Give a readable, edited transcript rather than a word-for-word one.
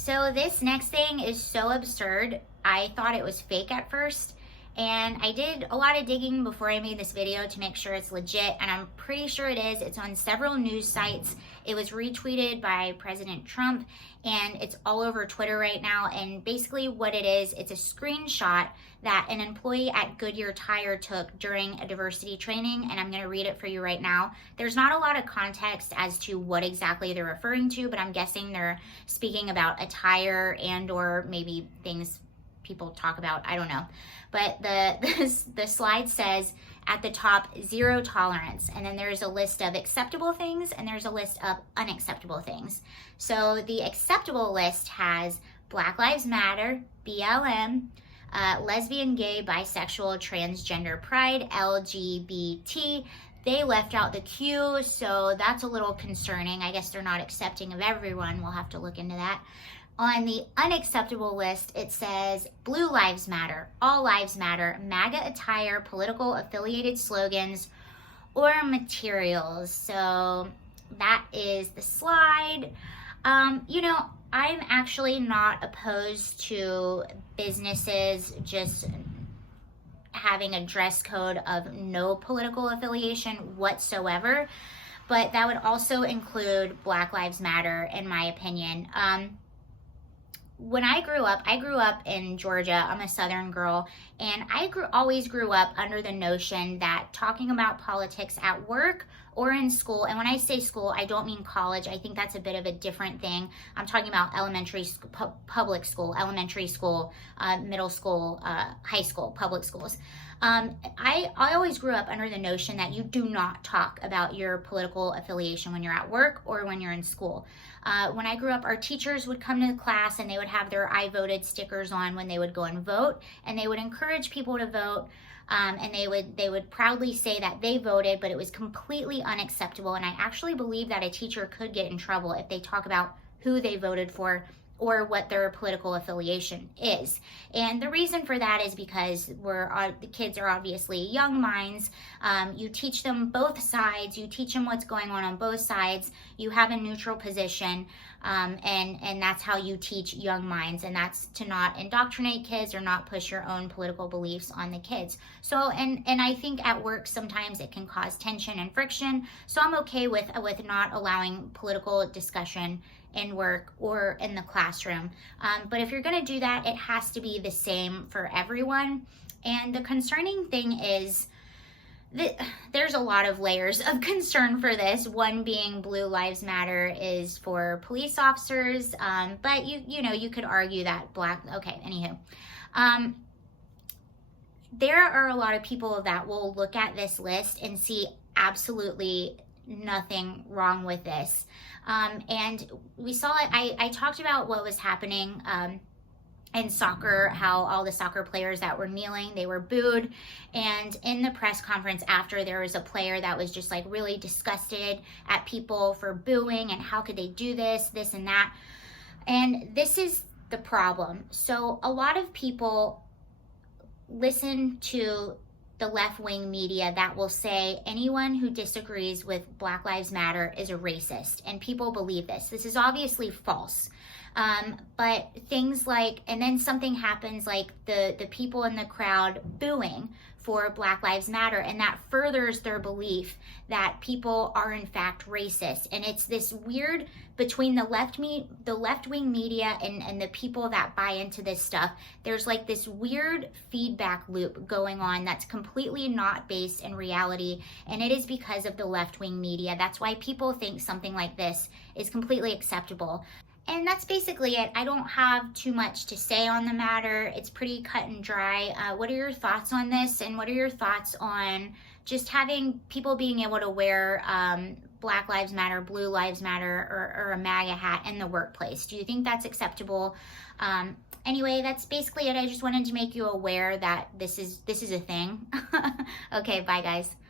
So this next thing is so absurd. I thought it was fake at first, and I did a lot of digging before I made this video to make sure it's legit, and I'm pretty sure it is. It's on several news sites. It was retweeted by President Trump, and it's all over Twitter right now. And basically what it is, it's a screenshot that an employee at Goodyear Tire took during a diversity training, and I'm going to read it for you right now. There's not a lot of context as to what exactly they're referring to, but I'm guessing they're speaking about a tire and or maybe things people talk about, I don't know. But the slide says at the top, 0 tolerance, and then there's a list of acceptable things and there's a list of unacceptable things. So the acceptable list has Black Lives Matter, BLM, lesbian, gay, bisexual, transgender, pride, LGBT. They left out the Q, so that's a little concerning. I guess they're not accepting of everyone. We'll have to look into that. On the unacceptable list, it says Blue Lives Matter, All Lives Matter, MAGA attire, political affiliated slogans, or materials. So that is the slide. You know, I'm actually not opposed to businesses just having a dress code of no political affiliation whatsoever, but that would also include Black Lives Matter, in my opinion. When I grew up in Georgia. I'm a Southern girl, and I always grew up under the notion that talking about politics at work or in school, and when I say school, I don't mean college. I think that's a bit of a different thing. I'm talking about elementary school, public school, elementary school, middle school, high school, public schools. I always grew up under the notion that you do not talk about your political affiliation when you're at work or when you're in school. When I grew up, our teachers would come to class and they would have their I voted stickers on when they would go and vote, and they would encourage people to vote. And they would proudly say that they voted, but it was completely unacceptable. And I actually believe that a teacher could get in trouble if they talk about who they voted for or what their political affiliation is. And the reason for that is because the kids are obviously young minds. You teach them both sides. You teach them what's going on both sides. You have a neutral position, and that's how you teach young minds. And that's to not indoctrinate kids or not push your own political beliefs on the kids. So, and I think at work sometimes it can cause tension and friction. So I'm okay with not allowing political discussion in work or in the classroom. But if you're going to do that, it has to be the same for everyone. And the concerning thing is that there's a lot of layers of concern for this. One being Blue Lives Matter is for police officers, but you could argue that anywho. There are a lot of people that will look at this list and see absolutely nothing wrong with this. And we saw it, I talked about what was happening in soccer, how all the soccer players that were kneeling, they were booed. And in the press conference after, there was a player that was just like really disgusted at people for booing and how could they do this and that. And this is the problem. So a lot of people listen to the left-wing media that will say anyone who disagrees with Black Lives Matter is a racist, and people believe this. This is obviously false. But things like, and then something happens like the people in the crowd booing for Black Lives Matter, and that furthers their belief that people are in fact racist. And it's this weird between the left-wing media and the people that buy into this stuff. There's like this weird feedback loop going on that's completely not based in reality, and it is because of the left-wing media. That's why people think something like this is completely acceptable. And that's basically it. I don't have too much to say on the matter. It's pretty cut and dry. What are your thoughts on this? And what are your thoughts on just having people being able to wear Black Lives Matter, Blue Lives Matter, or a MAGA hat in the workplace? Do you think that's acceptable? Anyway, that's basically it. I just wanted to make you aware that this is a thing. Okay, bye guys.